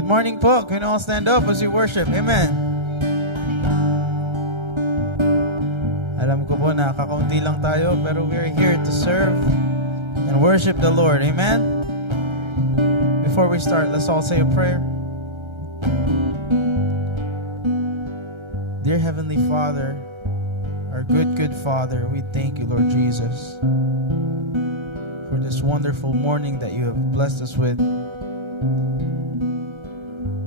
Good morning po. Can you all stand up as we worship? Amen. Alam ko po na kakaunti lang tayo, pero we're here to serve and worship the Lord. Amen. Before we start, let's all say a prayer. Dear Heavenly Father, our good Father, we thank you, Lord Jesus, for this wonderful morning that you have blessed us with,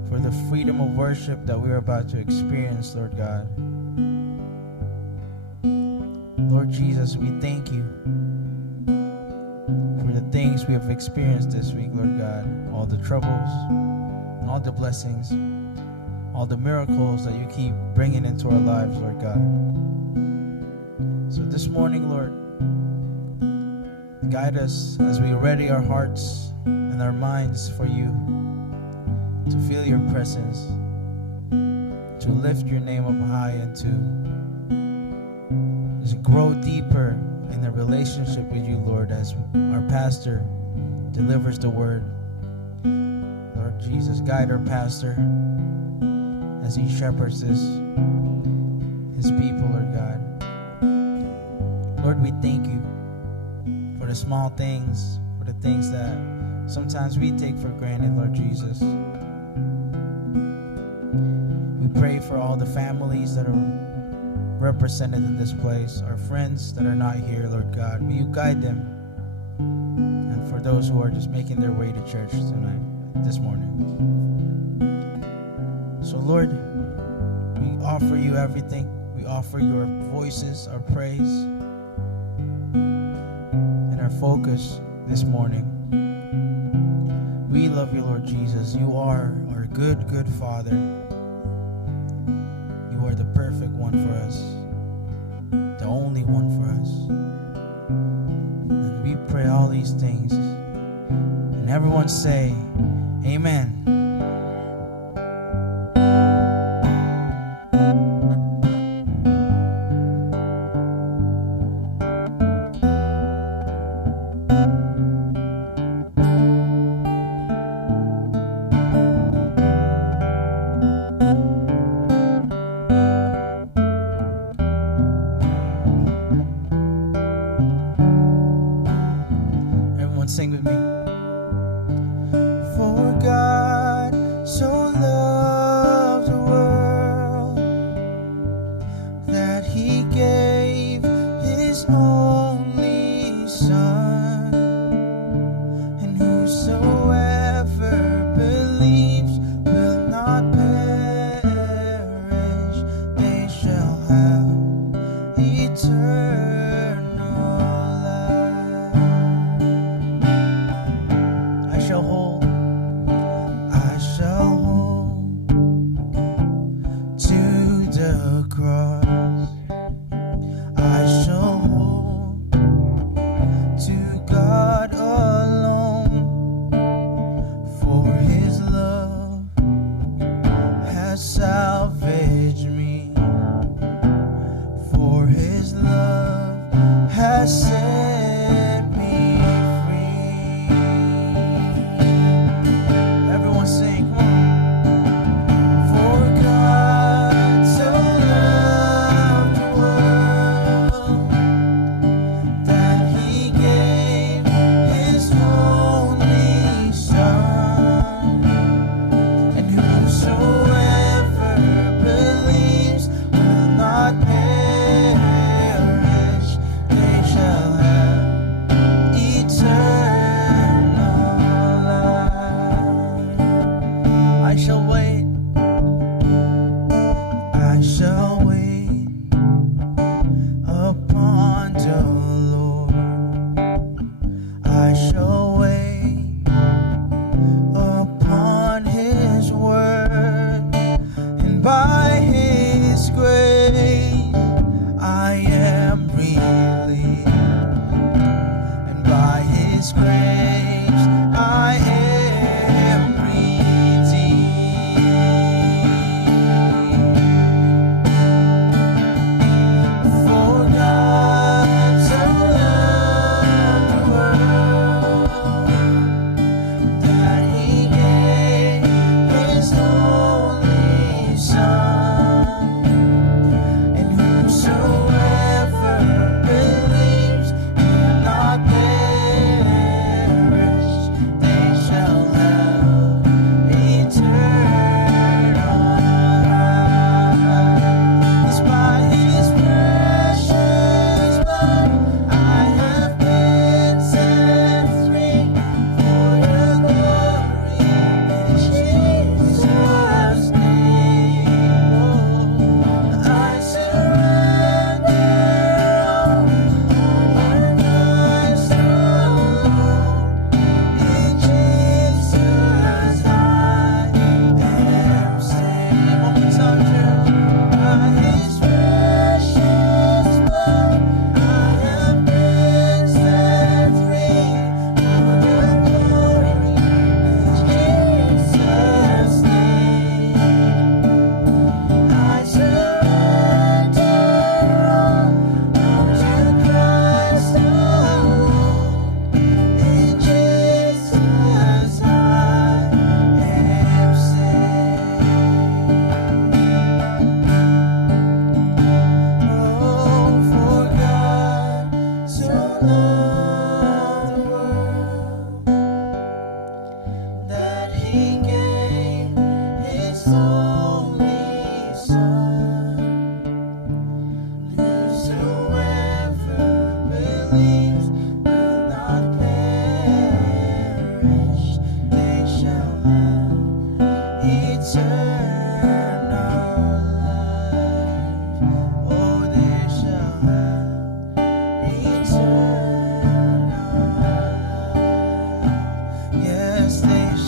for the freedom of worship that we are about to experience, Lord God. Lord Jesus, we thank you for the things we have experienced this week, Lord God. All the troubles, all the blessings, all the miracles that you keep bringing into our lives, Lord God. So this morning, Lord, guide us as we ready our hearts and our minds for you, to feel your presence, to lift your name up high, and to just grow deeper in the relationship with you, Lord, as our pastor delivers the word. Lord Jesus, guide our pastor as he shepherds his people, Lord God. Lord, we thank you for the small things, for the things that sometimes we take for granted, Lord Jesus. We pray for all the families that are represented in this place, our friends that are not here, Lord God. Will you guide them? And for those who are just making their way to church this morning. So Lord, we offer you everything. We offer your voices, our praise, and our focus this morning. We love you, Lord Jesus. You are our good Father. You are the perfect one for us, the only one for us. And we pray all these things. And everyone say, Amen. Sing with me. For God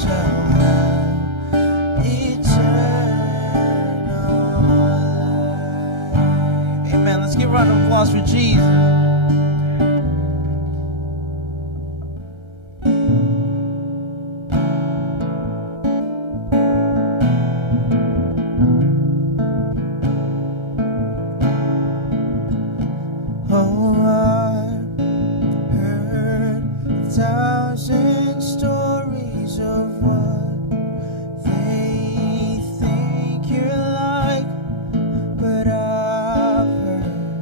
shall have eternal life. Amen. Let's give a round of applause for Jesus. Thousand stories of what they think you're like, but I've heard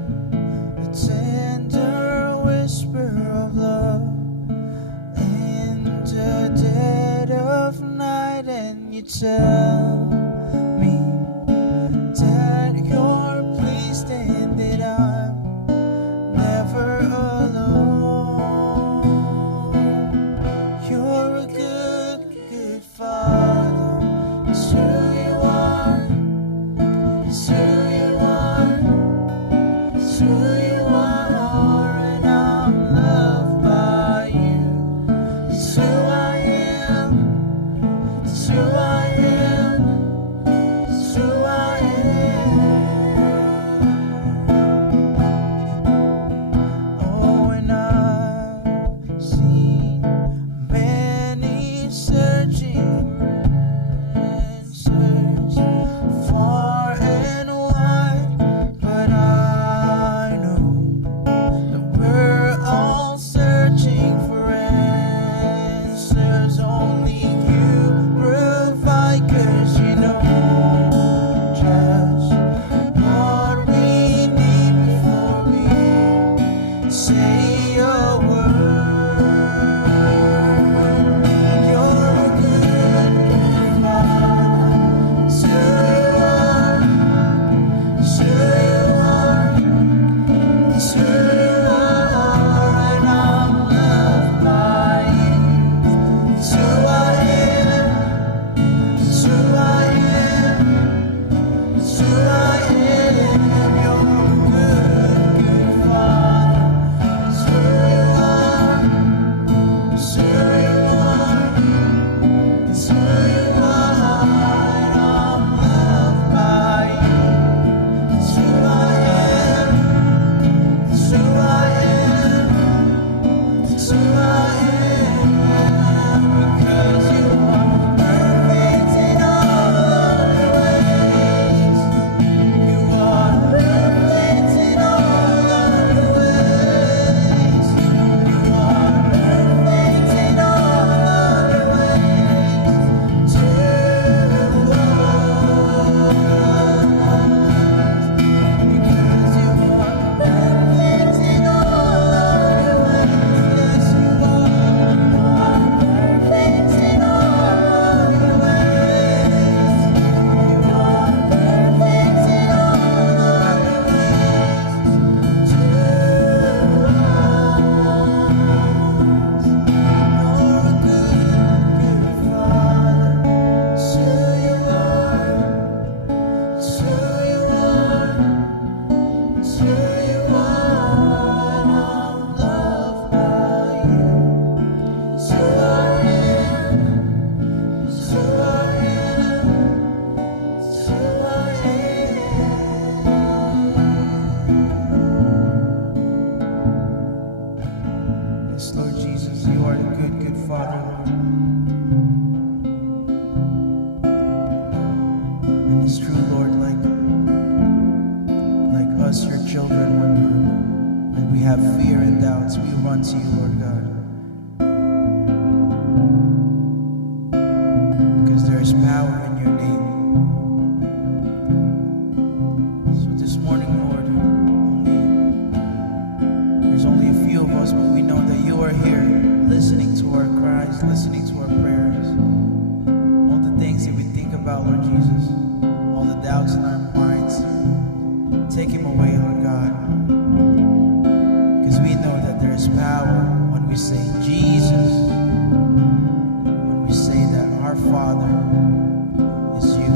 the tender whisper of love in the dead of night, and you tell me that you're pleased and that I'm never alone. You're a good, good Father. It's who you are. It's who you are. It's who you are, and I'm loved by you. It's who I am. It's who I am. It's who I am. Oh, and I've seen many searching for answers far and wide, but I know that we're all searching for answers only you provide, 'cause you know just what we need before we say a word. You're a good, good Father. It's who you are. It's who you are. It's who you are, and I'm loved by you. It's who I am. It's who I am. It's who I am. You're a good, good Father. It's who you are. It's who you are. It's who you are, and I'm loved by you. It's who I am. It's who I am. It's who I am, because you are perfect in all of your ways. You are perfect in all of your ways. You are perfect in all of your ways to us. Because you are perfect in all of your ways. Yes, you are perfect in all of your ways. You are perfect in all of your ways to us. You're a good, good Father. It's who you are. It's who you are. It's who you are, and I'm loved by you. It's who I am. It's who I am. It's who I am. Yes, Lord Jesus, you are the good, good Father, Lord. And it's true, Lord, like us, your children, when we have fear and doubts, we run to you, Lord God. Because there is power in your name. So this morning, Lord, there's only a few of us, but we know that you are here, listening to our cries, listening to our prayers. All the things that we think about, Lord Jesus, all the doubts in our minds, take him away, Lord God. Because we know that there is power when we say Jesus, when we say that our Father is you.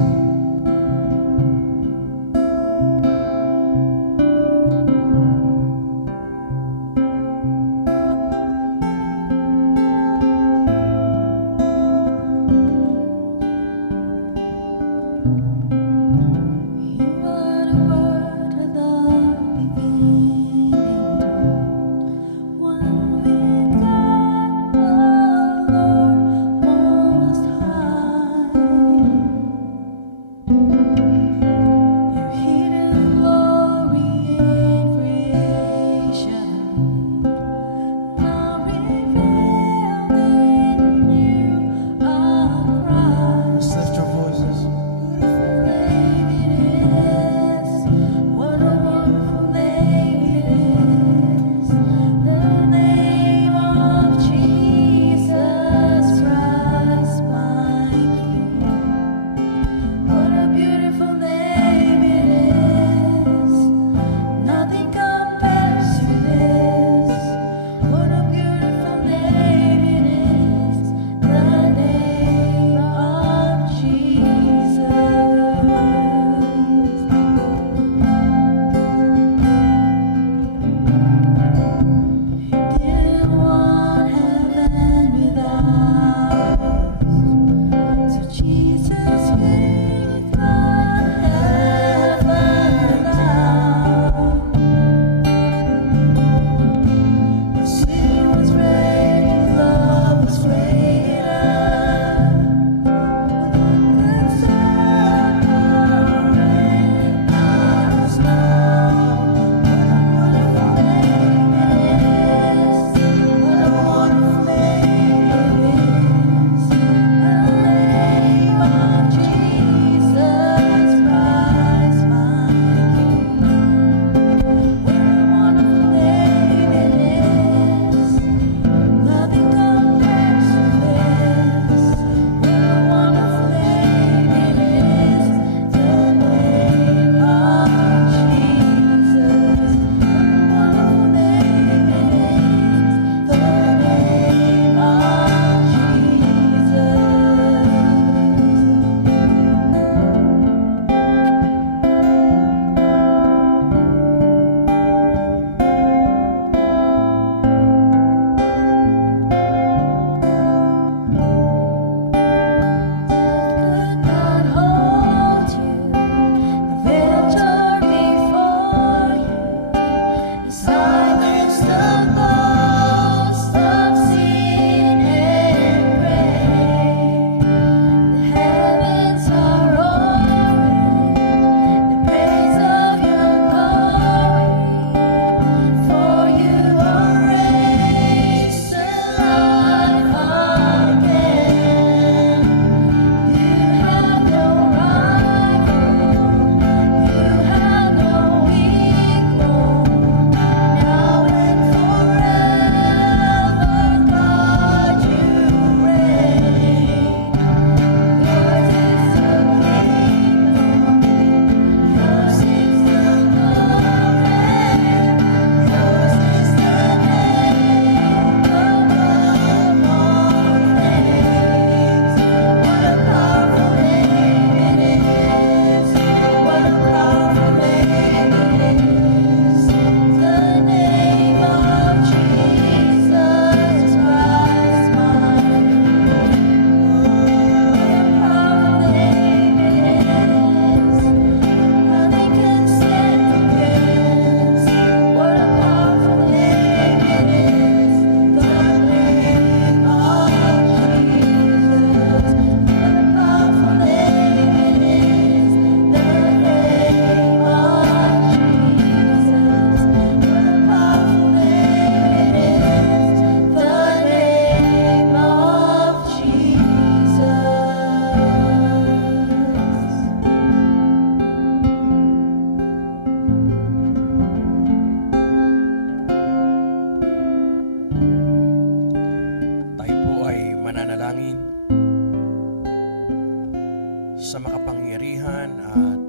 sa makapangyarihan at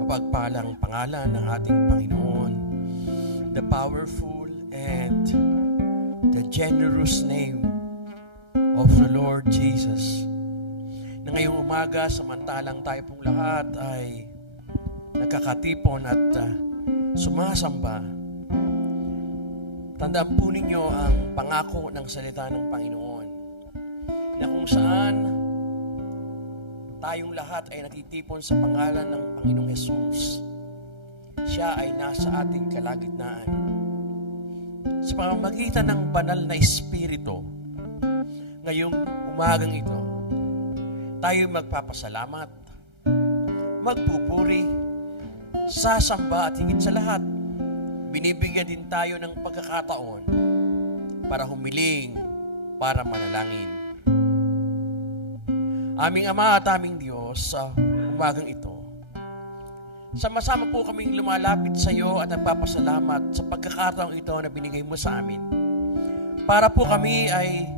mapagpalang pangalan ng ating Panginoon, the powerful and the generous name of the Lord Jesus, na ngayong umaga, samantalang tayo pong lahat ay nagkakatipon at sumasamba, tandaan po ninyo ang pangako ng salita ng Panginoon, na kung saan tayong lahat ay natitipon sa pangalan ng Panginoong Hesus, siya ay nasa ating kalagitnaan. Sa pamamagitan ng banal na Espiritu, ngayong umagang ito, tayo magpapasalamat, magpupuri, sasamba at higit sa lahat, binibigyan din tayo ng pagkakataon para humiling, para manalangin. Aming Ama at aming Diyos, sa umagang ito, sama-sama po kaming lumalapit sa iyo at nagpapasalamat sa pagkakataong ito na binigay mo sa amin. Para po kami ay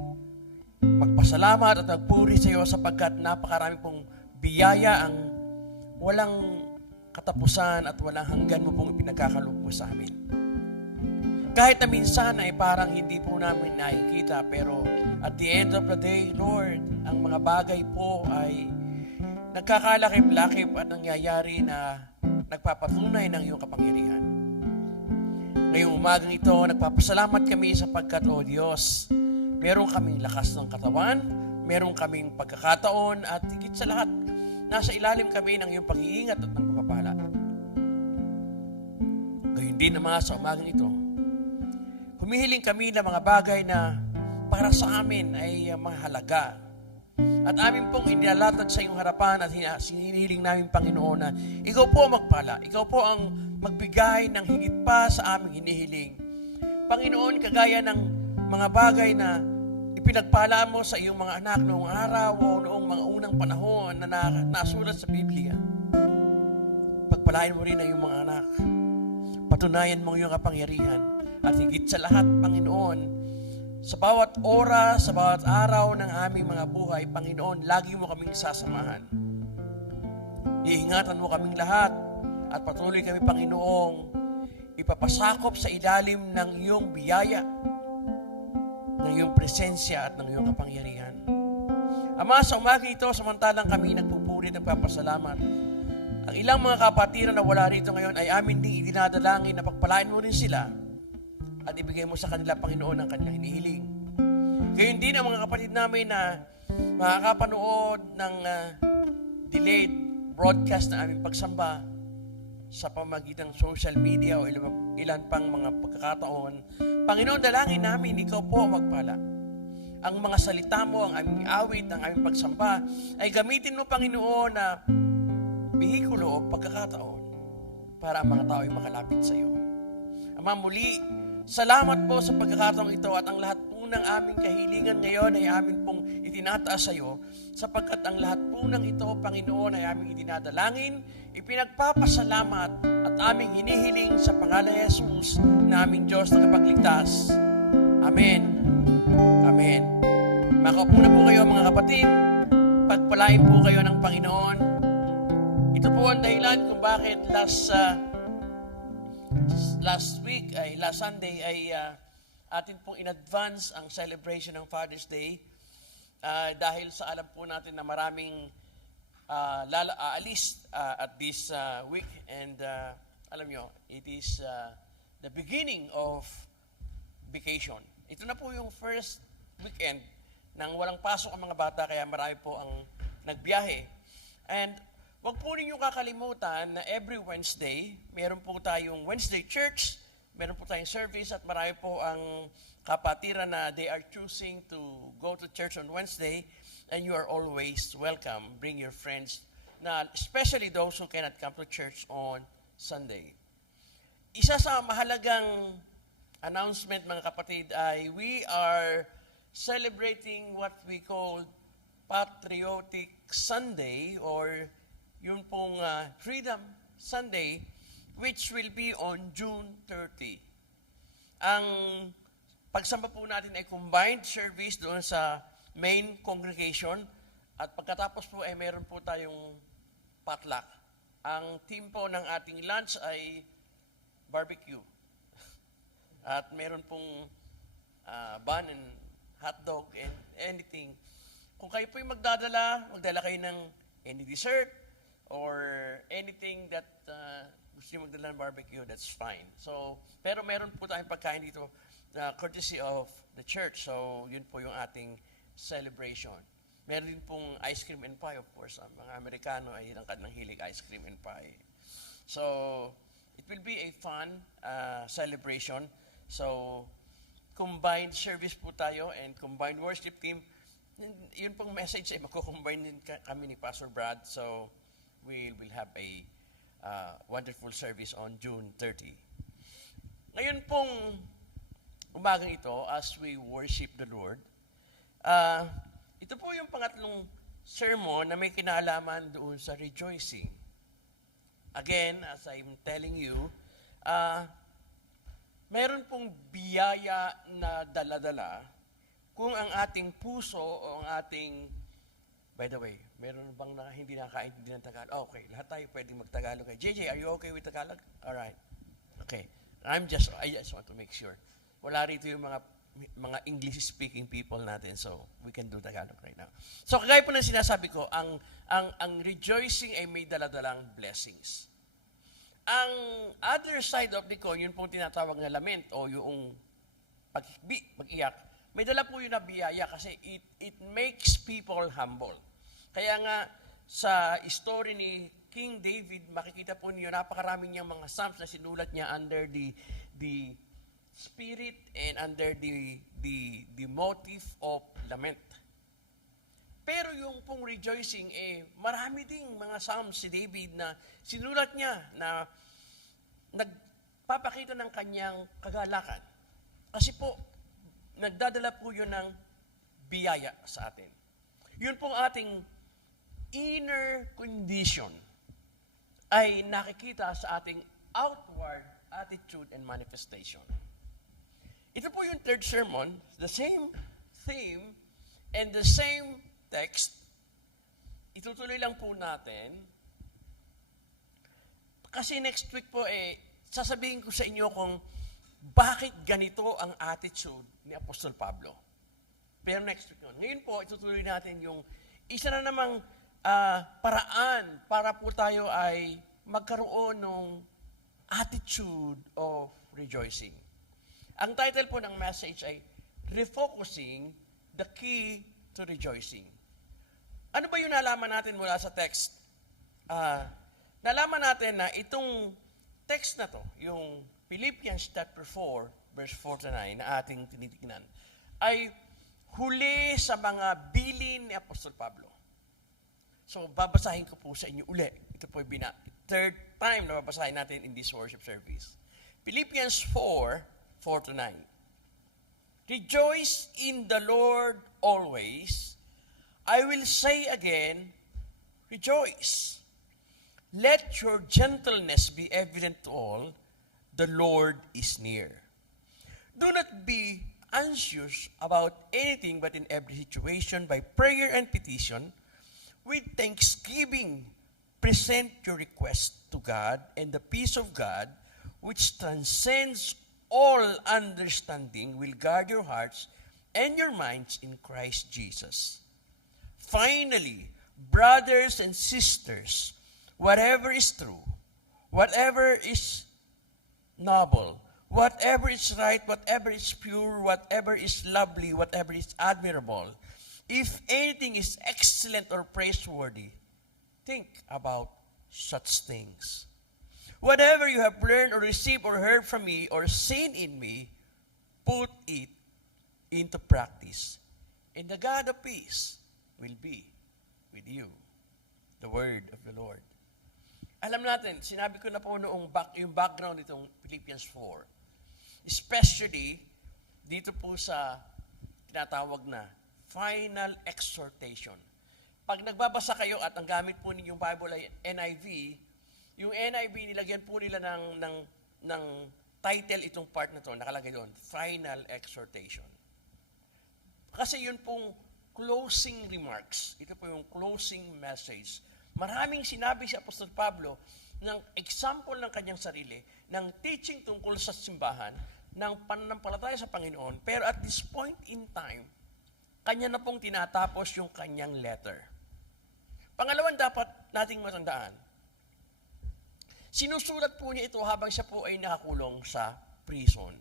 magpasalamat at magpuri sa iyo sapagkat napakarami pong biyaya ang walang katapusan at walang hanggan mo pong ipinagkakaloob mo sa amin. Kahit na minsan ay parang hindi po namin nakikita, pero at the end of the day, Lord, ang mga bagay po ay nagkakalakip-lakip at nangyayari na nagpapatunay ng iyong kapangyarihan. Ngayong umagang ito, nagpapasalamat kami sapagkat, O Diyos, meron kaming lakas ng katawan, meron kaming pagkakataon, at higit sa lahat, nasa ilalim kami ng iyong pag-iingat at ng pagpapala. Gayon din naman sa umagang ito, humihiling kami ng mga bagay na para sa amin ay mahalaga. At amin pong inilalatag sa iyong harapan at hinihiling namin, Panginoon, na ikaw po magpala, ikaw po ang magbigay ng higit pa sa aming hinihiling. Panginoon, kagaya ng mga bagay na ipinagpala mo sa iyong mga anak noong araw o noong mga unang panahon na nasulat sa Biblia, pagpalain mo rin ang iyong mga anak. Patunayan mo iyong kapangyarihan. At higit sa lahat, Panginoon, sa bawat oras, sa bawat araw ng aming mga buhay, Panginoon, lagi mo kaming sasamahan. Iingatan mo kaming lahat at patuloy kami, Panginoong, ipapasakop sa ilalim ng iyong biyaya, ng iyong presensya at ng iyong kapangyarihan. Ama, sa umaga ito, samantalang kami nagpupuri at nagpapasalamat, ang ilang mga kapatiran na wala rito ngayon ay amin ding idinadalangin na pagpalain mo rin sila at ibigay mo sa kanila, Panginoon, ang kanilang hinihiling. Gayon din ang mga kapatid namin na makakapanood ng delayed broadcast na aming pagsamba sa pamagitan ng social media o ilan pang mga pagkakataon. Panginoon, dalangin namin, ikaw po magpala. Ang mga salita mo, ang aming awit, ang aming pagsamba, ay gamitin mo, Panginoon, na bihikulo o pagkakataon para ang mga tao ay makalapit sa iyo. Ama, muli, salamat po sa pagkakataong ito at ang lahat po ng aming kahilingan ngayon ay amin pong itinataas sa iyo sapagkat ang lahat po ng ito, Panginoon, ay aming itinadalangin, ipinagpapasalamat at aming hinihiling sa pangalan ni Jesus na aming Diyos na kapagligtas. Amen. Amen. Makaupo na po kayo, mga kapatid. Pagpalain po kayo ng Panginoon. Ito po ang dahilan kung bakit last Sunday ay atin pong in-advance ang celebration ng Father's Day dahil sa alam po natin na maraming aalis at this week, and alam nyo, it is the beginning of vacation. Ito na po yung first weekend nang walang pasok ang mga bata, kaya marami po ang nagbiyahe. And wag po ninyong kakalimutan na every Wednesday, meron po tayong Wednesday church, meron po tayong service, at marami po ang kapatiran na they are choosing to go to church on Wednesday, and you are always welcome. Bring your friends, especially those who cannot come to church on Sunday. Isa sa mahalagang announcement, mga kapatid, ay we are celebrating what we call Patriotic Sunday, or yung pong Freedom Sunday, which will be on June 30. Ang pagsamba po natin ay combined service doon sa main congregation At pagkatapos po, meron po tayong potluck. Ang theme po ng ating lunch ay barbecue. At meron pong bun and hotdog and anything. Kung kayo po yung magdala kayo ng any dessert or anything that gusto nyo magdala ng barbecue, that's fine. So, pero meron po tayong pagkain dito, courtesy of the church. So, yun po yung ating celebration. Meron din pong ice cream and pie, of course. Ang mga Amerikano ay ang kanilang hilig, ice cream and pie. So, it will be a fun celebration. So, combined service po tayo and combined worship team. Yun pong message ay magko-combine din kami ni Pastor Brad. So, we will have a wonderful service on June 30. Ngayon pong umagang ito, as we worship the Lord, ito po yung pangatlong sermon na may kinalaman doon sa rejoicing. Again, as I'm telling you, meron pong biyaya na dala-dala kung ang ating puso o ang ating, by the way, meron bang hindi nakakaintindi ng Tagalog? Oh, okay, lahat tayo pwedeng mag-Tagalog. JJ, are you okay with Tagalog? Alright. Okay. I just want to make sure. Wala rito yung mga English-speaking people natin, so we can do Tagalog right now. So, kagaya po ng sinasabi ko, ang rejoicing ay may dala-dalang blessings. Ang other side of the coin, yun pong tinatawag na lament o yung pag-iyak, may dala po yun na biyaya kasi it makes people humble. Kaya nga, sa story ni King David, makikita po niyo napakaraming niyang mga psalms na sinulat niya under the spirit and under the motive of lament. Pero yung pong rejoicing, marami ding mga psalms si David na sinulat niya na nagpapakita ng kanyang kagalakan. Kasi po, nagdadala po yun ng biyaya sa atin. Yun pong ating inner condition ay nakikita sa ating outward attitude and manifestation. Ito po yung third sermon, the same theme and the same text. Itutuloy lang po natin. Kasi next week po, sasabihin ko sa inyo kung bakit ganito ang attitude ni Apostol Pablo. Pero next week yun. Ngayon po, itutuloy natin yung isa na namang paraan para po tayo ay magkaroon ng attitude of rejoicing. Ang title po ng message ay Refocusing the Key to Rejoicing. Ano ba yung nalaman natin mula sa text? Nalaman natin na itong text na to, yung Philippians chapter 4, verse 4 to 9 na ating tinitignan, ay huli sa mga bilin ni Apostol Pablo. So, babasahin ko po sa inyo uli. Ito po yung third time na babasahin natin in this worship service. Philippians 4, 4 to 9. Rejoice in the Lord always. I will say again, rejoice. Let your gentleness be evident to all. The Lord is near. Do not be anxious about anything, but in every situation, by prayer and petition, with thanksgiving, present your request to God, and the peace of God, which transcends all understanding, will guard your hearts and your minds in Christ Jesus. Finally, brothers and sisters, whatever is true, whatever is noble, whatever is right, whatever is pure, whatever is lovely, whatever is admirable, if anything is excellent or praiseworthy, think about such things. Whatever you have learned or received or heard from me or seen in me, put it into practice. And the God of peace will be with you. The word of the Lord. Alam natin, sinabi ko na po noong yung background nitong Philippians 4. Especially, dito po sa tinatawag na final exhortation. Pag nagbabasa kayo at ang gamit po ninyong Bible ay NIV, yung NIV nilagyan po nila ng title itong part na to, nakalagay doon, final exhortation. Kasi yun pong closing remarks. Ito po yung closing message. Maraming sinabi si Apostol Pablo ng example ng kanyang sarili, ng teaching tungkol sa simbahan, ng pananampalataya sa Panginoon. Pero at this point in time, kanya na pong tinatapos yung kanyang letter. Pangalawan dapat nating matandaan, sinusulat po niya ito habang siya po ay nakakulong sa prison.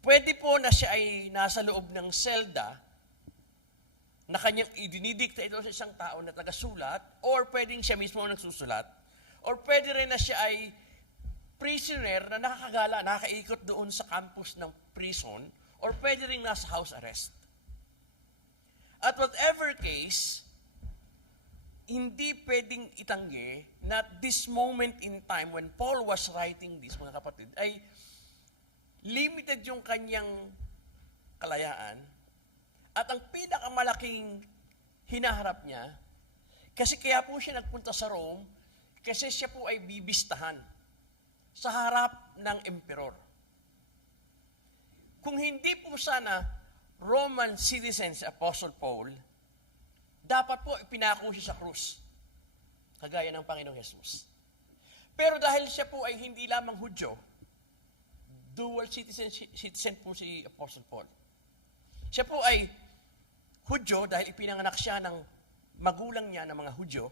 Pwede po na siya ay nasa loob ng selda na kanyang idinidikta ito sa isang tao na tagasulat, or pwedeng siya mismo ang nagsusulat, or pwede rin na siya ay prisoner na nakakagala, nakakaikot doon sa campus ng prison, or pwede rin nasa house arrest. At whatever case, hindi pwedeng itanggi na this moment in time when Paul was writing this, mga kapatid, ay limited yung kanyang kalayaan. At ang pinakamalaking hinaharap niya, kasi kaya po siya nagpunta sa Rome, kasi siya po ay bibistahan sa harap ng emperor. Kung hindi po sana Roman citizen si Apostle Paul, dapat po ipinako siya sa krus, kagaya ng Panginoong Jesus. Pero dahil siya po ay hindi lamang Hudyo, dual citizen po si Apostle Paul. Siya po ay Hudyo dahil ipinanganak siya ng magulang niya ng mga Hudyo.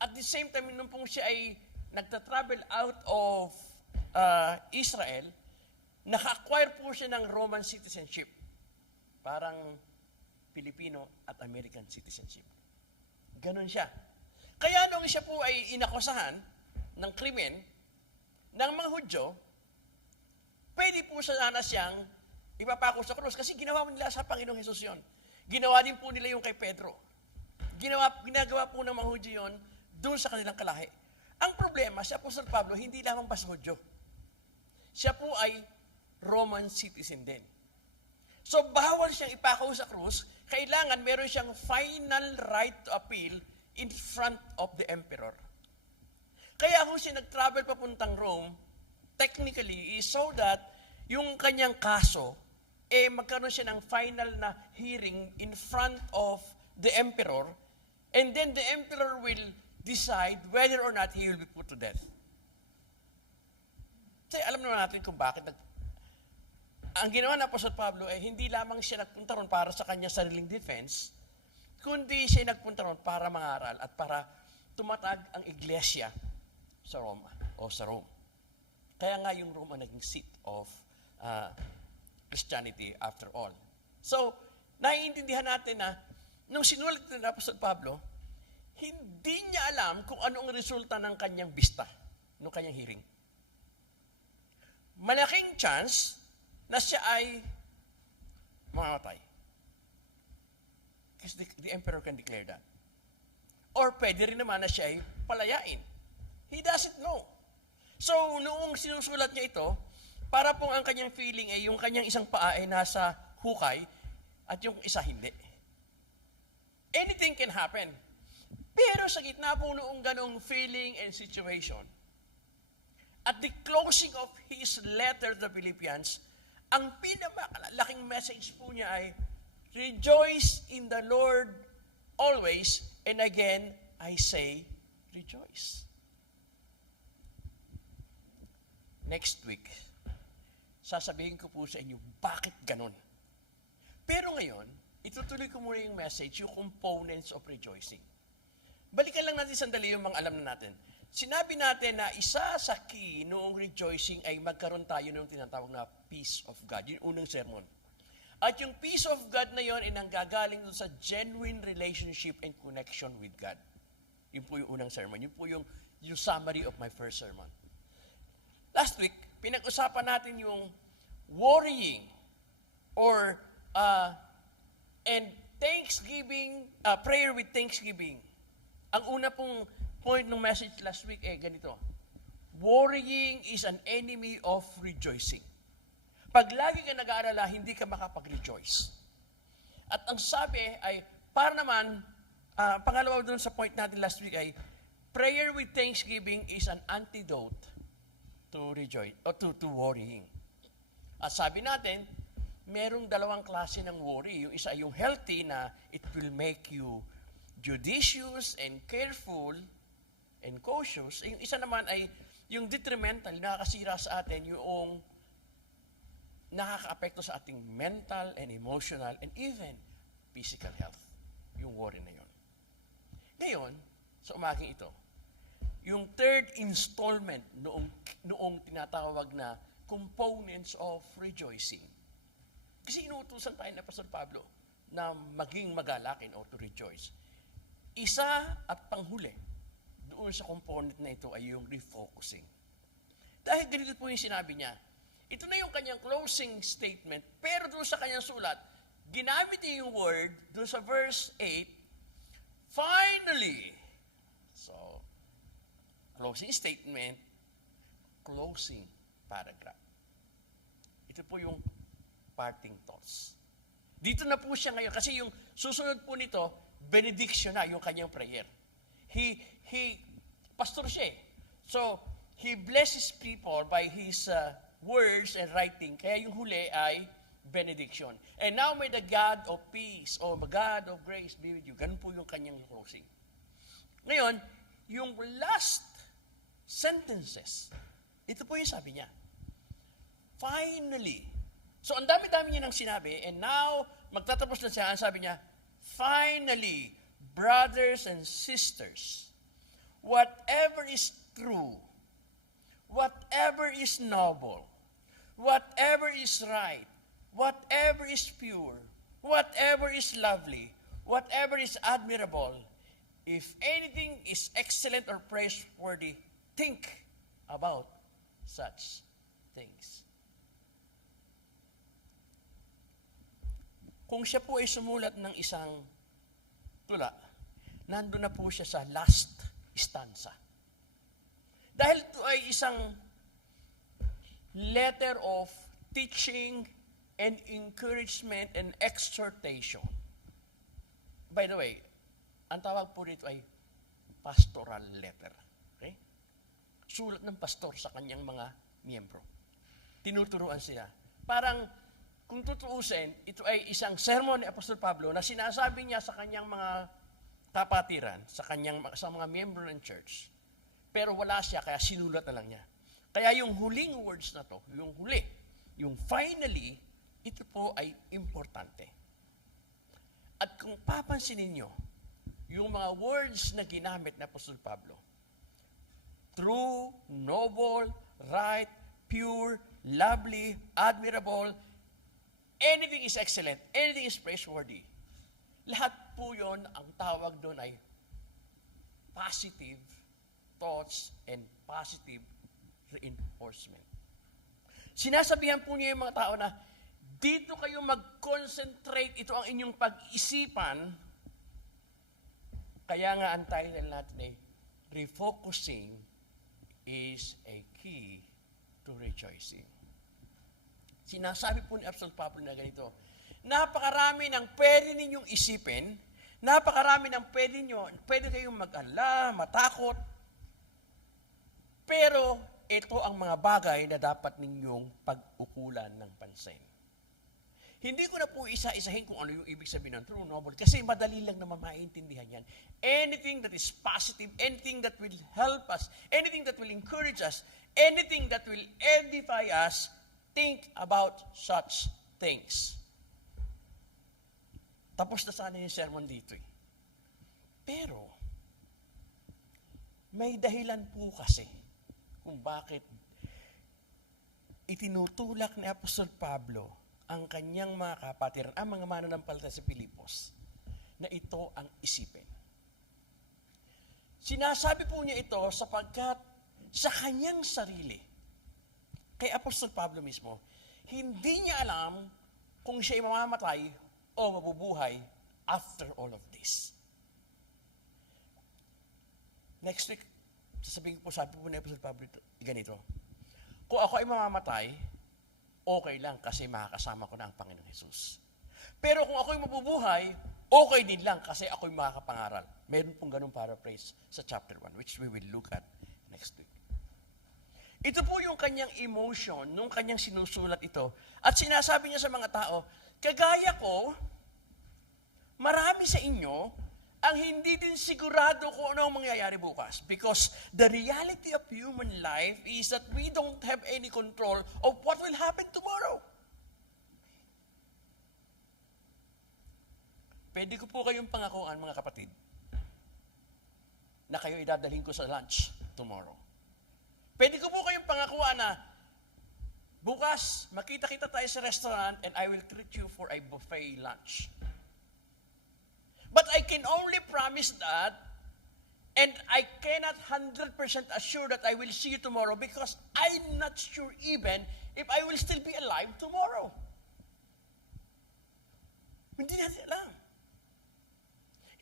At the same time, nung po siya ay nagta-travel out of Israel, naka-acquire po siya ng Roman citizenship. Parang Filipino at American citizenship. Ganon siya. Kaya nung siya po ay inakusahan ng krimen ng mga Hudyo, pwede po sana siyang ipapako sa krus kasi ginawa nila sa Panginoong Hesus yun. Ginawa din po nila yung kay Pedro. Ginagawa po ng mga Hudyo yun doon sa kanilang kalahi. Ang problema, si Apostol Pablo, hindi lamang basta Hudyo. Siya po ay Roman citizen din. So, bawal siyang ipako sa krus, kailangan meron siyang final right to appeal in front of the emperor. Kaya kung siya nag-travel papuntang Rome, technically, is so that yung kanyang kaso, magkaroon siya ng final na hearing in front of the emperor, and then the emperor will decide whether or not he will be put to death. Kasi alam naman natin kung bakit ang ginawa ng Apostol Pablo hindi lamang siya nagpunta ron para sa kanya sariling defense, kundi siya nagpunta ron para mangaral at para tumatag ang iglesia sa Roma o sa Rome. Kaya nga yung Rome ang naging seat of Christianity after all. So, naiintindihan natin na nung sinulat ng Apostol Pablo, hindi niya alam kung ano ang resulta ng kanyang bista, ng kanyang hearing. Malaking chance na siya ay mamamatay. Because the emperor can declare that. Or pwede rin naman na siya ay palayain. He doesn't know. So, noong sinusulat niya ito, para pong ang kanyang feeling ay yung kanyang isang paa ay nasa hukay at yung isa hindi. Anything can happen. Pero sa gitna po noong ganong feeling and situation, at the closing of his letter to the Philippians, ang pinakalaking message po niya ay, rejoice in the Lord always, and again, I say, rejoice. Next week, sasabihin ko po sa inyo, bakit ganon? Pero ngayon, itutuloy ko muna yung message, yung components of rejoicing. Balikan lang natin sandali yung mga alam na natin. Sinabi natin na isa sa key noong rejoicing ay magkaroon tayo ng tinatawag na peace of God. Yung unang sermon. At yung peace of God na yon ay nanggagaling sa genuine relationship and connection with God. Yun po yung unang sermon. Yun po yung summary of my first sermon. Last week, pinag-usapan natin yung worrying or and thanksgiving, prayer with thanksgiving. Ang una pong point ng message last week ganito. Worrying is an enemy of rejoicing. Pag lagi ka nag-aalala, hindi ka makapag-rejoice. At ang sabi ay, para naman, pangalawa doon sa point natin last week ay, prayer with thanksgiving is an antidote to rejoice, or to worrying. At sabi natin, merong dalawang klase ng worry. Yung isa, yung healthy na it will make you judicious and careful and cautious. Yung isa naman ay yung detrimental, nakakasira sa atin, yung nakaka-apekto sa ating mental and emotional and even physical health. Yung worry na yun. Ngayon, sa umagang ito, yung third installment noong tinatawag na components of rejoicing. Kasi inuutusan tayo ng Pastor Pablo na maging magalakin or to rejoice. Isa at panghuli doon sa component na ito ay yung refocusing. Dahil ganito po yung sinabi niya. Ito na yung kanyang closing statement, pero doon sa kanyang sulat, ginamit niya yung word doon sa verse 8, finally. So, closing statement, closing paragraph. Ito po yung parting thoughts. Dito na po siya ngayon kasi yung susunod po nito, benediction na yung kanyang prayer. Pastor siya eh. So, he blesses people by his words and writing. Kaya yung huli ay benediction. And now may the God of peace or the God of grace be with you. Ganun po yung kanyang closing. Ngayon, yung last sentences, ito po yung sabi niya. Finally. So, ang dami-dami niya nang sinabi, and now, magtatapos na siya, ang sabi niya, finally, brothers and sisters, whatever is true, whatever is noble, whatever is right, whatever is pure, whatever is lovely, whatever is admirable, if anything is excellent or praiseworthy, think about such things. Kung siya po ay sumulat ng isang tula, nandun na po siya sa last stanza. Dahil ito ay isang letter of teaching and encouragement and exhortation. By the way, ang tawag po dito ay pastoral letter. Okay? Sulat ng pastor sa kanyang mga miyembro. Tinuturuan sila. Parang, kung tutuusin, ito ay isang sermon ni Apostol Pablo na sinasabi niya sa kanyang mga kapatiran, sa mga miyembro ng church. Pero wala siya, kaya sinulat na lang niya. Kaya yung huling words na to, yung huli, yung finally, ito po ay importante. At kung papansinin niyo, yung mga words na ginamit ni Apostol Pablo, true, noble, right, pure, lovely, admirable, anything is excellent, anything is praiseworthy. Lahat po yon, ang tawag doon ay positive thoughts and positive reinforcement. Sinasabihan po niya yung mga tao na dito kayo mag-concentrate, ito ang inyong pag-isipan. Kaya nga ang title natin ay refocusing is a key to rejoicing. Sinasabi po ni Apostol Pablo na ganito, napakarami ng pwede ninyong isipin, napakarami ng pwede kayong mag-alala, matakot, pero ito ang mga bagay na dapat ninyong pag-ukulan ng pansin. Hindi ko na po isa-isahin kung ano yung ibig sabihin ng true, noble, kasi madali lang naman maintindihan yan. Anything that is positive, anything that will help us, anything that will encourage us, anything that will edify us, think about such things. Tapos na sana yung sermon dito eh. Pero, may dahilan po kasi kung bakit itinutulak ni Apostol Pablo ang kanyang mga kapatiran, ang mga mananampalataya sa Pilipos, na ito ang isipin. Sinasabi po niya ito sapagkat sa kanyang sarili, kay Apostol Pablo mismo, hindi niya alam kung siya ay mamamatay o mabubuhay after all of this. Next week, sabi po ni Apostol Pablo ganito, kung ako ay mamamatay, okay lang kasi makakasama ko na ang Panginoong Jesus. Pero kung ako ay mabubuhay, okay din lang kasi ako ay makakapangaral. Meron pong ganung paraphrase sa chapter 1, which we will look at next week. Ito po yung kanyang emotion nung kanyang sinusulat ito. At sinasabi niya sa mga tao, kagaya ko, marami sa inyo ang hindi din sigurado kung ano ang mangyayari bukas. Because the reality of human life is that we don't have any control of what will happen tomorrow. Pwede ko po kayong pangakuan, mga kapatid, na kayo idadalhin ko sa lunch tomorrow. Pwede ko po kayong pangakuan na bukas, makita-kita tayo sa restaurant and I will treat you for a buffet lunch. But I can only promise that, and I cannot 100% assure that I will see you tomorrow because I'm not sure even if I will still be alive tomorrow. Hindi natin alam.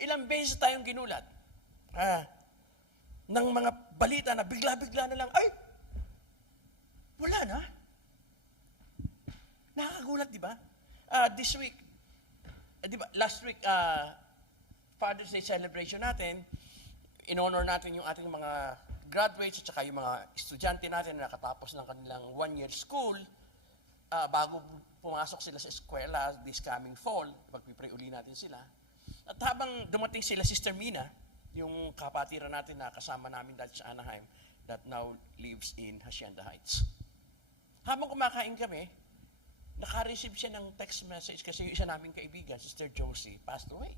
Ilang beses tayong ginulat ng mga balita na bigla-bigla na lang, ay, wala na. Nakakagulat, di ba? This week, di ba, last week, Father's Day celebration natin, in-honor natin yung ating mga graduates at saka yung mga estudyante natin na nakatapos ng kanilang one-year school bago pumasok sila sa eskwela this coming fall, pagpipray uli natin sila. At habang dumating sila, Sister Mina, yung kapatiran natin na kasama namin dati sa Anaheim, that now lives in Hacienda Heights. Habang kumakain kami, naka-receive siya ng text message kasi yung isa naming kaibigan, Sister Josie, passed away.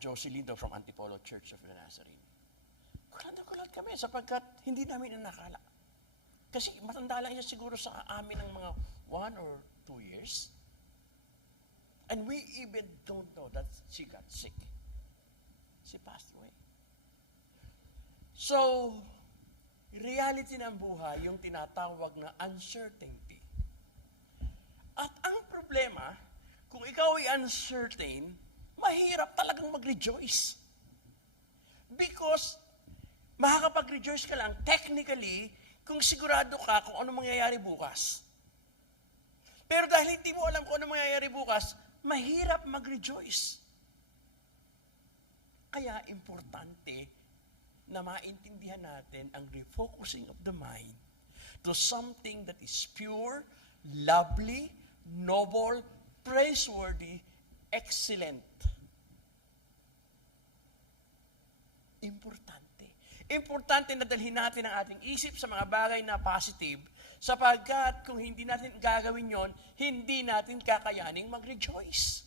Josie Lindo from Antipolo Church of the Nazarene. Kulat na kulat kami sapagkat hindi namin nakala. Kasi matanda lang siya siguro sa amin ng mga 1 or 2 years. And we even don't know that she got sick. She passed away. So, reality ng buhay, yung tinatawag na uncertainty. At ang problema, kung ikaw ay uncertain, mahirap talagang mag-rejoice. Because, makakapag-rejoice ka lang technically kung sigurado ka kung ano mangyayari bukas. Pero dahil hindi mo alam kung ano mangyayari bukas, mahirap mag-rejoice. Kaya importante na maintindihan natin ang refocusing of the mind to something that is pure, lovely, noble, praiseworthy, excellent. Importante. Importante na dalhin natin ang ating isip sa mga bagay na positive sapagkat kung hindi natin gagawin yon, hindi natin kakayaning mag-rejoice.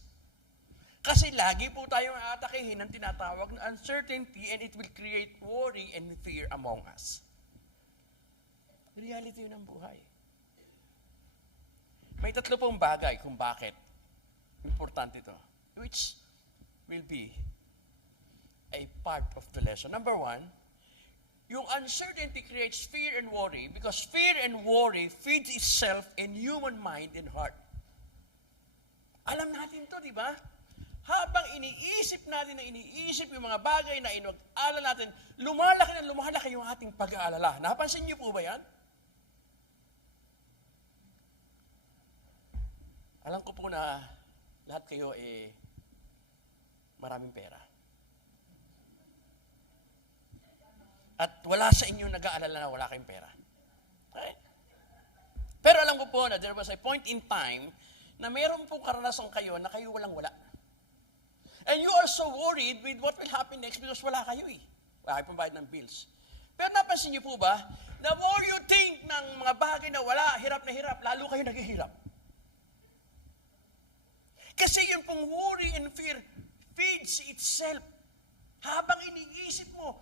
Kasi lagi po tayong aatakihin ng tinatawag na uncertainty and it will create worry and fear among us. Reality yun ng buhay. May 3 pong bagay kung bakit importante ito, which will be a part of the lesson. Number 1, yung uncertainty creates fear and worry because fear and worry feeds itself in human mind and heart. Alam natin to, di ba? Habang iniisip yung mga bagay na inag-alala natin, lumalaki yung ating pag-aalala. Napansin niyo po ba yan? Alam ko po na lahat kayo maraming pera. At wala sa inyo nag-aalala na wala kayong pera. Okay? Pero alam ko po na there was a point in time na mayroon po karanasan kayo na kayo walang-wala. And you are so worried with what will happen next because wala kayo Wala kayo pambayad ng bills. Pero napansin niyo po ba, the more you think ng mga bagay na wala, hirap na hirap, lalo kayo naghihirap. Kasi yung pong worry and fear feeds itself. Habang iniisip mo,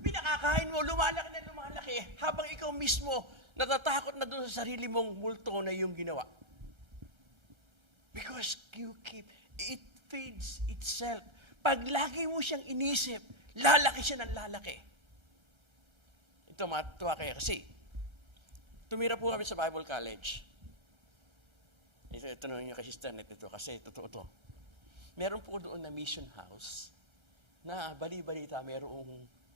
pinakakain mo, lumalaki, habang ikaw mismo natatakot na doon sa sarili mong multo na yung ginawa. Because it feeds itself. Pag lagi mo siyang inisip, lalaki siya ng lalaki. Ito, matuwa kayo kasi tumira po kami sa Bible College. Ito na yung kay Sister Net ito kasi totoo to. Meron po doon na mission house na bali-balita merong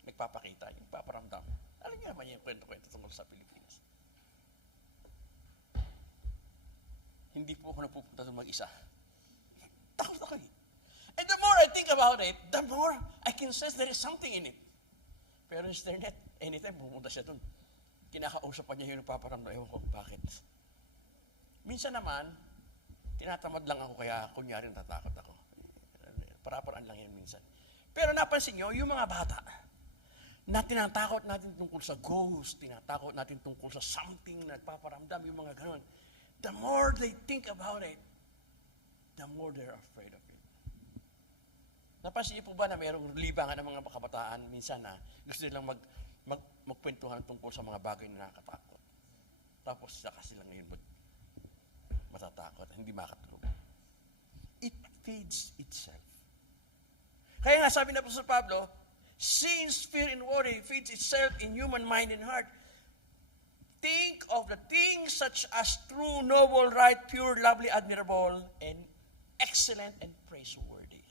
nagpapakita, yung paparamdam. Alam niyo naman yung kwento-kwento tungkol sa Pilipinas. Hindi po ako napupunta doon mag-isa. Takot ako And the more I think about it, the more I can sense there is something in it. Pero Sister Net, anytime pumunta siya doon, kinakausap pa niya yung nagpaparamdam. Ewan ko bakit. Minsan naman, tinatamad lang ako kaya kunyari natatakot ako. Para-paraan lang yan minsan. Pero napansin nyo, yung mga bata, na tinatakot natin tungkol sa ghost, tinatakot natin tungkol sa something na nagpaparamdam, yung mga ganun. The more they think about it, the more they're afraid of it. Napansin niyo po ba na mayroong libangan ng mga kabataan minsan na gusto nilang magkwentuhan tungkol sa mga bagay na nakakatakot. Tapos saka sila ngayon matatakot, hindi makatulog. It feeds itself. Kaya nga sabi na po sa Pablo, since fear and worry feeds itself in human mind and heart, think of the things such as true, noble, right, pure, lovely, admirable, and excellent and praiseworthy.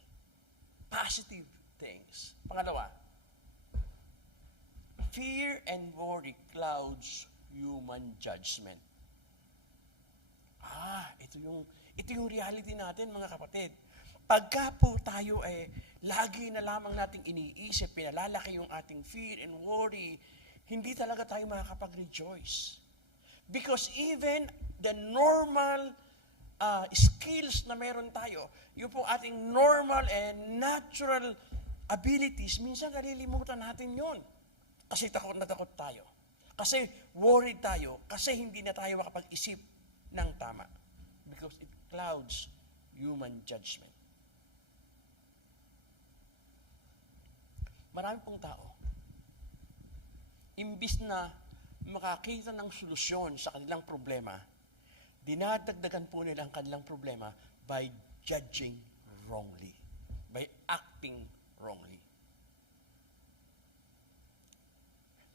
Positive things. Pangalawa, fear and worry clouds human judgment. Ito yung reality natin, mga kapatid. Pagka po tayo lagi na lamang nating iniisip, pinalalaki yung ating fear and worry, hindi talaga tayo makakapag-rejoice. Because even the normal skills na meron tayo, yung po ating normal and natural abilities, minsan nalilimutan natin yun. Kasi takot na takot tayo. Kasi worried tayo. Kasi hindi na tayo makapag-isip ng tama. Because it clouds human judgment. Marami pong tao, imbis na makakita ng solusyon sa kanilang problema, dinadagdagan po nila ang kanilang problema by judging wrongly, by acting wrongly.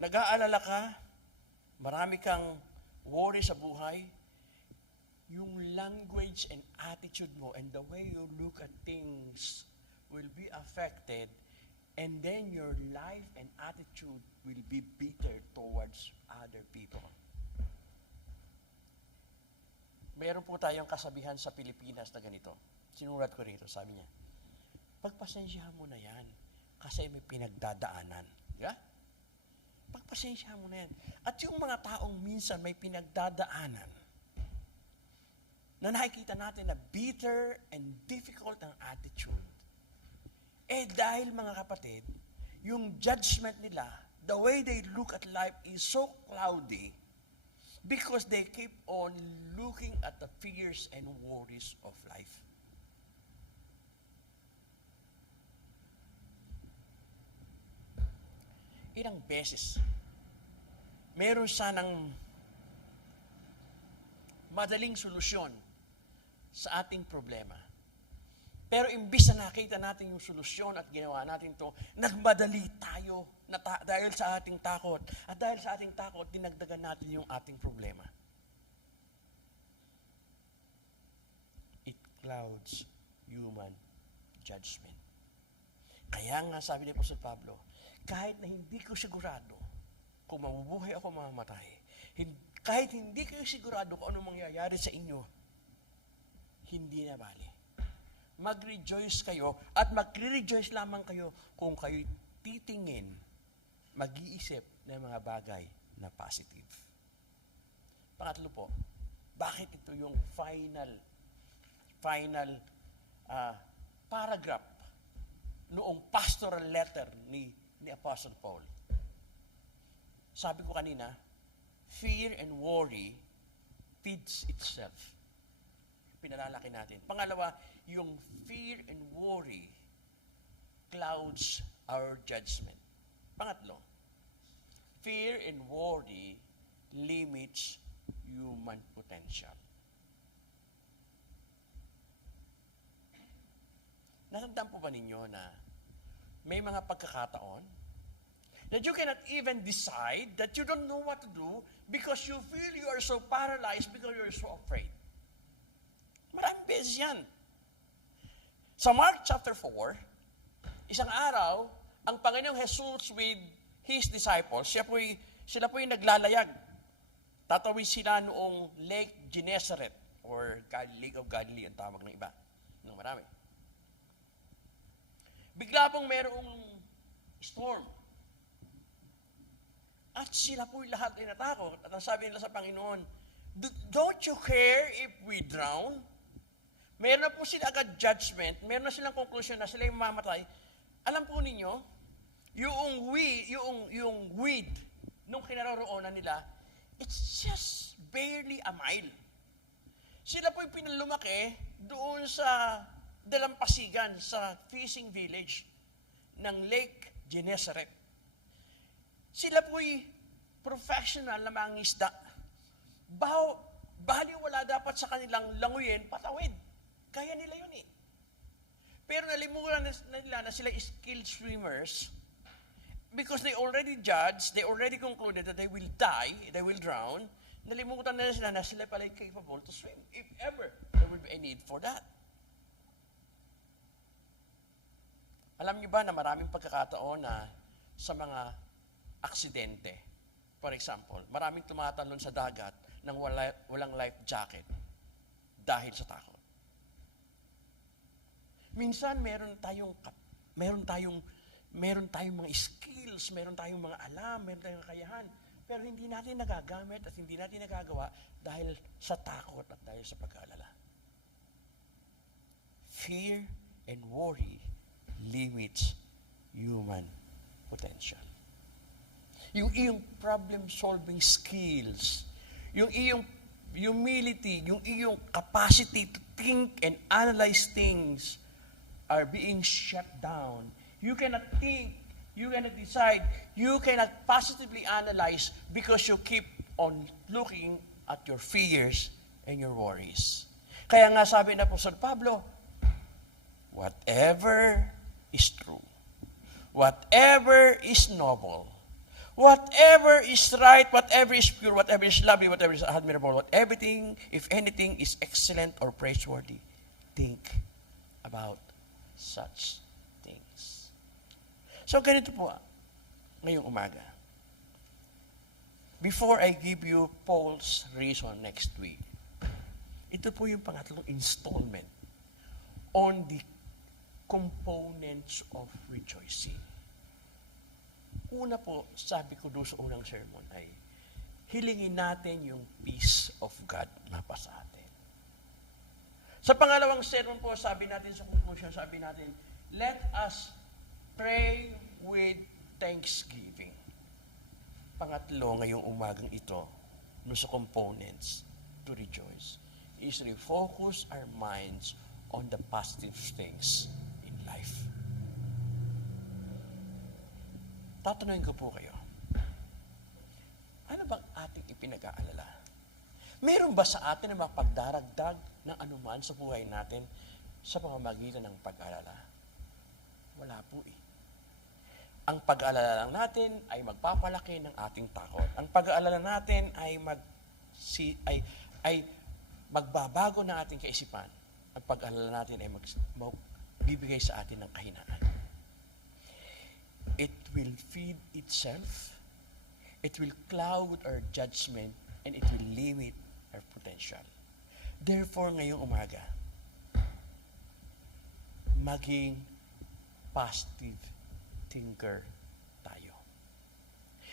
Nag-aalala ka, marami kang worry sa buhay, yung language and attitude mo and the way you look at things will be affected, and then your life and attitude will be bitter towards other people. Meron po tayong kasabihan sa Pilipinas na ganito. Sinulat ko rito, sabi niya, pagpasensyahan mo na yan kasi may pinagdadaanan. Yeah? Pagpasensyahan mo na yan. At yung mga taong minsan may pinagdadaanan, na nakikita natin na bitter and difficult ang attitude, dahil mga kapatid, yung judgment nila, the way they look at life is so cloudy because they keep on looking at the fears and worries of life. Ilang beses, meron sanang madaling solusyon sa ating problema. Pero imbis na nakita natin yung solusyon at ginawa natin to, nagmadali tayo dahil sa ating takot. At dahil sa ating takot, dinagdagan natin yung ating problema. It clouds human judgment. Kaya nga sabi ni Apostol Pablo, kahit na hindi ko sigurado kung mabubuhay ako mamamatay, kahit hindi kayo sigurado kung ano mangyayari sa inyo, hindi na bali. Mag-rejoice kayo at mag-rejoice lamang kayo kung kayo titingin, mag-iisip ng mga bagay na positive. Pangatlo po, bakit ito yung final paragraph noong pastoral letter ni Apostle Paul? Sabi ko kanina, fear and worry feeds itself. Pinalalaki natin. Pangalawa, yung fear and worry clouds our judgment. Pangatlo, fear and worry limits human potential. Natandaan po ba ninyo na may mga pagkakataon that you cannot even decide, that you don't know what to do because you feel you are so paralyzed because you are so afraid? Maraming beses yan. Sa Mark chapter 4, isang araw, ang Panginoong Jesus with His disciples, sila po'y naglalayag. Tatawid sila noong Lake Gennesaret or Lake of Galilee, ang tawag ng iba. Ng marami. Bigla pong merong storm. At sila po'y lahat ay natakot. At ang sabi nila sa Panginoon, don't you care if we drown? Meron na po sila agad judgment, meron na silang conclusion na sila yung mamatay. Alam po ninyo, yung weed nung kinaroroonan nila, it's just barely a mile. Sila po'y pinalumaki doon sa dalampasigan, sa fishing village ng Lake Gennesaret. Sila po'y professional na mangingisda. Baliwala dapat sa kanilang languyin, patawid. Kaya nila yun eh. Pero nalimutan nila na sila skilled swimmers because they already judged, they already concluded that they will die, they will drown. Nalimutan na sila na sila pala capable to swim if ever there will be a need for that. Alam niyo ba na maraming pagkakataon na sa mga aksidente, for example, maraming tumatalon sa dagat nang walang life jacket dahil sa takot. Minsan meron tayong mga skills, meron tayong mga alam, meron tayong kakayahan, pero hindi natin nagagamit at hindi natin nagagawa dahil sa takot at dahil sa pag-aalala. Fear and worry limits human potential. Yung iyong problem-solving skills, yung iyong humility, yung iyong capacity to think and analyze things are being shut down. You cannot think, you cannot decide, you cannot positively analyze because you keep on looking at your fears and your worries. Kaya nga sabi na Apostol Pablo, whatever is true, whatever is noble, whatever is right, whatever is pure, whatever is lovely, whatever is admirable, everything, if anything is excellent or praiseworthy, think about such things. So, ganito po ngayong umaga. Before I give you Paul's reason next week, ito po yung pangatlong installment on the components of rejoicing. Una po, sabi ko doon sa unang sermon ay, hilingin natin yung peace of God mapasa atin. Sa pangalawang sermon po, sabi natin sa conclusion, sabi natin, let us pray with thanksgiving. Pangatlo ngayong umagang ito, no sa components to rejoice, is refocus our minds on the positive things in life. Tatanungin ko po kayo, ano bang ating ipinag-aalala? Meron ba sa atin na mapagdaragdag ng anuman sa buhay natin sa pamamagitan ng pag-aalala? Wala po eh. Ang pag-aalala lang natin ay magpapalaki ng ating takot. Ang pag-aalala natin ay magbabago ng ating kaisipan. Ang pag-aalala natin ay magbibigay sa atin ng kahinaan. It will feed itself, it will cloud our judgment, and it will limit our potential. Therefore, ngayong umaga, maging positive thinker tayo.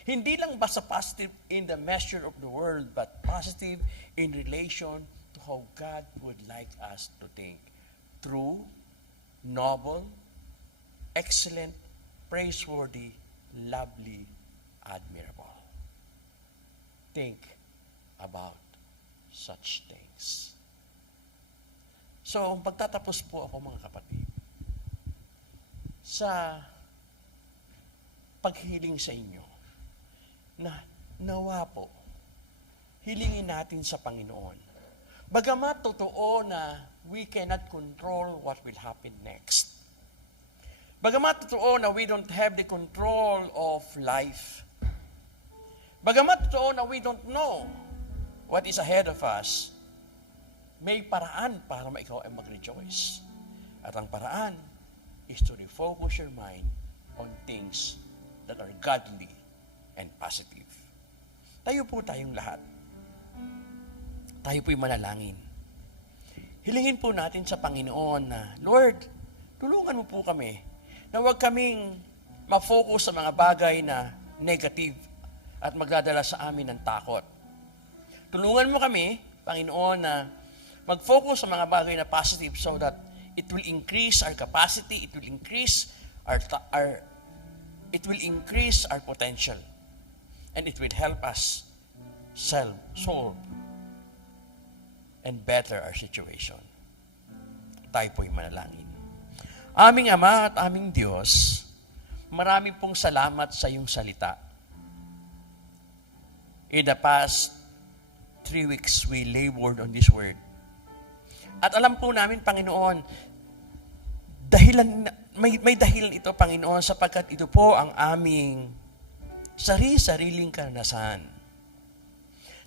Hindi lang basta positive in the measure of the world, but positive in relation to how God would like us to think. True, noble, excellent, praiseworthy, lovely, admirable. Think about such things. So, magtatapos po ako mga kapatid sa paghiling sa inyo na nawa po, hilingin natin sa Panginoon. Bagamat totoo na we cannot control what will happen next. Bagamat totoo na we don't have the control of life. Bagamat totoo na we don't know what is ahead of us, may paraan para ikaw ay mag-rejoice. At ang paraan is to refocus your mind on things that are godly and positive. Tayo po tayong lahat. Tayo po'y manalangin. Hilingin po natin sa Panginoon na, Lord, tulungan mo po kami na huwag kaming ma-focus sa mga bagay na negative at magdadala sa amin ng takot. Tulungan mo kami, Panginoon, na mag-focus sa mga bagay na positive so that it will increase our capacity, it will increase our potential, and it will help us solve and better our situation. Tayo po'y manalangin. Aming Ama at aming Diyos, marami pong salamat sa iyong salita. In the past 3 weeks, we labored on this word. At alam po namin, Panginoon, may dahilan ito, Panginoon, sapagkat ito po ang aming sariling karanasan.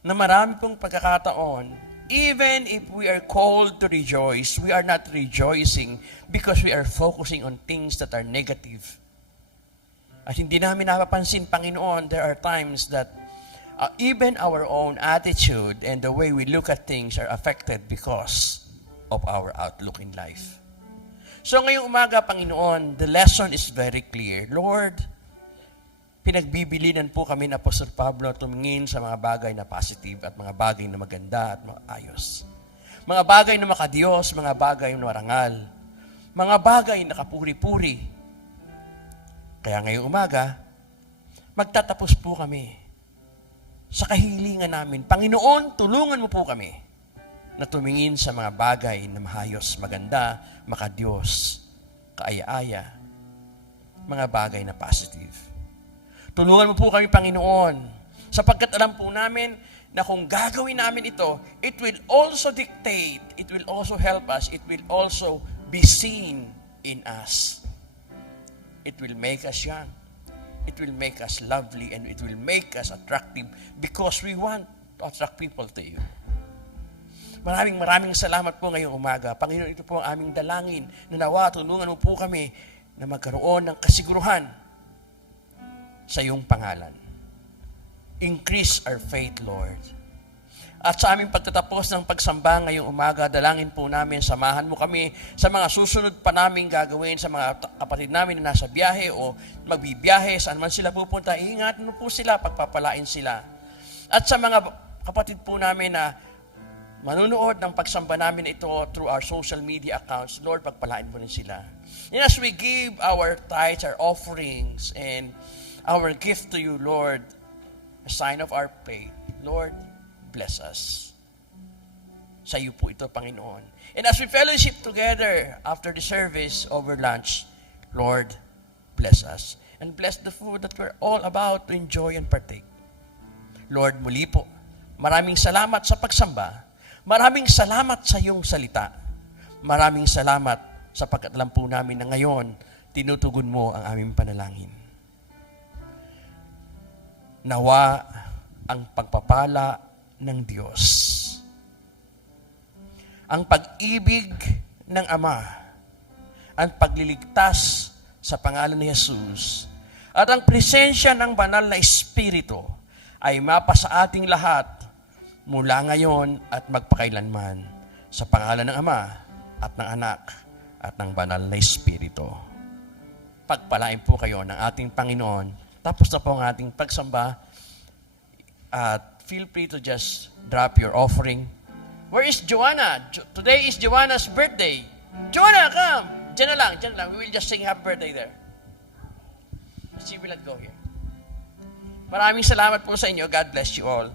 Na marami pong pagkakataon, even if we are called to rejoice, we are not rejoicing because we are focusing on things that are negative. At hindi namin napapansin, Panginoon, there are times that even our own attitude and the way we look at things are affected because of our outlook in life. So ngayong umaga, Panginoon, the lesson is very clear. Lord, pinagbibilinan po kami na Apostol Pablo na tumingin sa mga bagay na positive at mga bagay na maganda at maayos. Mga bagay na makadiyos, mga bagay na marangal, mga bagay na kapuri-puri. Kaya ngayong umaga, magtatapos po kami sa kahilingan namin. Panginoon, tulungan mo po kami na tumingin sa mga bagay na mahayos, maganda, makadiyos, kaaya-aya, mga bagay na positive. Tulungan mo po kami, Panginoon, sapagkat alam po namin na kung gagawin namin ito, it will also dictate, it will also help us, it will also be seen in us. It will make us young. It will make us lovely and it will make us attractive because we want to attract people to you. Maraming salamat po ngayong umaga. Panginoon, ito po ang aming dalangin na nawa, tulungan mo po kami na magkaroon ng kasiguruhan sa iyong pangalan. Increase our faith, Lord. At sa aming pagtatapos ng pagsamba ngayong umaga, dalangin po namin, samahan mo kami sa mga susunod pa namin gagawin sa mga kapatid namin na nasa biyahe o magbibiyahe, saan man sila pupunta, ingat mo po sila, pagpapalain sila. At sa mga kapatid po namin na manunood ng pagsamba namin ito through our social media accounts, Lord, pagpalain mo rin sila. And as we give our tithes, our offerings, and our gift to you, Lord, a sign of our faith, Lord, bless us. Sa iyo po ito, Panginoon. And as we fellowship together after the service over lunch, Lord, bless us. And bless the food that we're all about to enjoy and partake. Lord, muli po, maraming salamat sa pagsamba. Maraming salamat sa iyong salita. Maraming salamat sapagkat alam po namin na ngayon, tinutugon mo ang aming panalangin. Nawa ang pagpapala ng Diyos, ang pag-ibig ng Ama, ang pagliligtas sa pangalan ni Jesus, at ang presensya ng banal na Espiritu ay mapa sa ating lahat mula ngayon at magpakailanman sa pangalan ng Ama at ng Anak at ng banal na Espiritu. Pagpalain po kayo ng ating Panginoon. Tapos na po ang ating pagsamba at feel free to just drop your offering. Where is Joanna? Today is Joanna's birthday. Joanna, come! Diyan na lang. We will just sing happy birthday there. She will not go here. Maraming salamat po sa inyo. God bless you all.